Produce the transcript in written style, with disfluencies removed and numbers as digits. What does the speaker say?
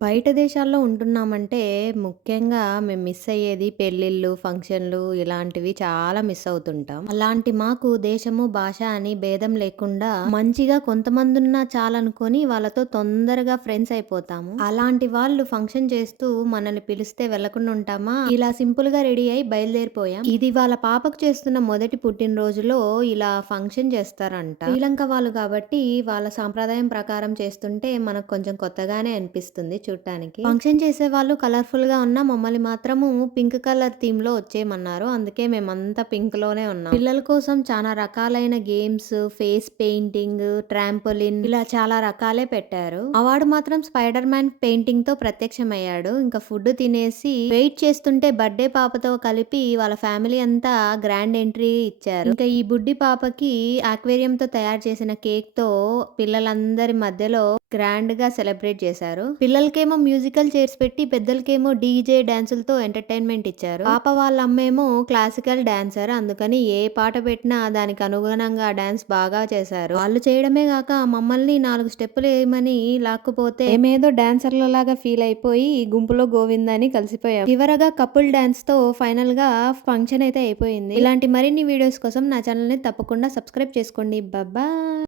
బయట దేశాల్లో ఉంటున్నామంటే ముఖ్యంగా మేము మిస్ అయ్యేది పెళ్ళిళ్ళు, ఫంక్షన్‌లు ఇలాంటివి చాలా మిస్ అవుతుంటాం. అలాంటి మాకు దేశము, భాష అని భేదం లేకుండా మంచిగా కొంతమందున్నా చాలనుకోని వాళ్ళతో తొందరగా ఫ్రెండ్స్ అయిపోతాము. అలాంటి వాళ్ళు ఫంక్షన్ చేస్తూ మనల్ని పిలిస్తే వెళ్ళకుండా ఉంటామా? ఇలా సింపుల్‌గా రెడీ అయ్యి బయలుదేరిపోయాం. ఇది వాళ్ళ పాపకు చేస్తున్న మొదటి పుట్టినరోజులో ఇలా ఫంక్షన్ చేస్తారంట. శ్రీలంక వాళ్ళు కాబట్టి వాళ్ళ సాంప్రదాయం ప్రకారం చేస్తుంటే మనకు కొంచెం కొత్తగానే అనిపిస్తుంది చూడటానికి. ఫంక్షన్ చేసేవాళ్ళు కలర్‌ఫుల్‌గా ఉన్నా మమ్మల్ని మాత్రము పింక్ కలర్ థీమ్‌లో వచ్చేయమన్నారు. అందుకే మేమంతా పింక్‌లోనే ఉన్నాం. పిల్లల కోసం చాలా రకాలైన గేమ్స్, ఫేస్ పెయింటింగ్, ట్రాంపోలిన్ ఇలా చాలా రకాలే పెట్టారు. వాడు మాత్రం స్పైడర్ మ్యాన్ పెయింటింగ్‌తో ప్రత్యక్షమయ్యాడు. ఇంకా ఫుడ్ తినేసి వెయిట్ చేస్తుంటే బర్త్‌డే పాపతో కలిపి వాళ్ళ ఫ్యామిలీ అంతా గ్రాండ్ ఎంట్రీ ఇచ్చారు. ఇంకా ఈ బుడ్డి పాపకి అక్వేరియంతో తయారు చేసిన కేక్‌తో పిల్లలందరి మధ్యలో గ్రాండ్‌గా సెలబ్రేట్ చేశారు. పిల్లలకేమో మ్యూజికల్ చైర్స్ పెట్టి, పెద్దలకేమో డీజే డాన్సులతో ఎంటర్‌టైన్‌మెంట్ ఇచ్చారు. పాప వాళ్ళ అమ్మేమో క్లాసికల్ డాన్సర్. అందుకని ఏ పాట పెట్టినా దానికి అనుగుణంగా డాన్స్ బాగా చేశారు. వాళ్ళు చేయడమే గాక మమ్మల్ని 4 స్టెప్పులు ఏయమని లాక్కుపోతే మేమేదో డాన్సర్‌లలాగా ఫీల్ అయిపోయి గుంపులో గోవిందా అని కలిసిపోయాం. చివరగా కపుల్ డాన్స్‌తో ఫైనల్‌గా ఫంక్షన్ అయితే అయిపోయింది. ఇలాంటి మరిన్ని వీడియోస్ కోసం నా ఛానల్‌ని తప్పకుండా సబ్స్క్రైబ్ చేసుకోండి. బాయ్.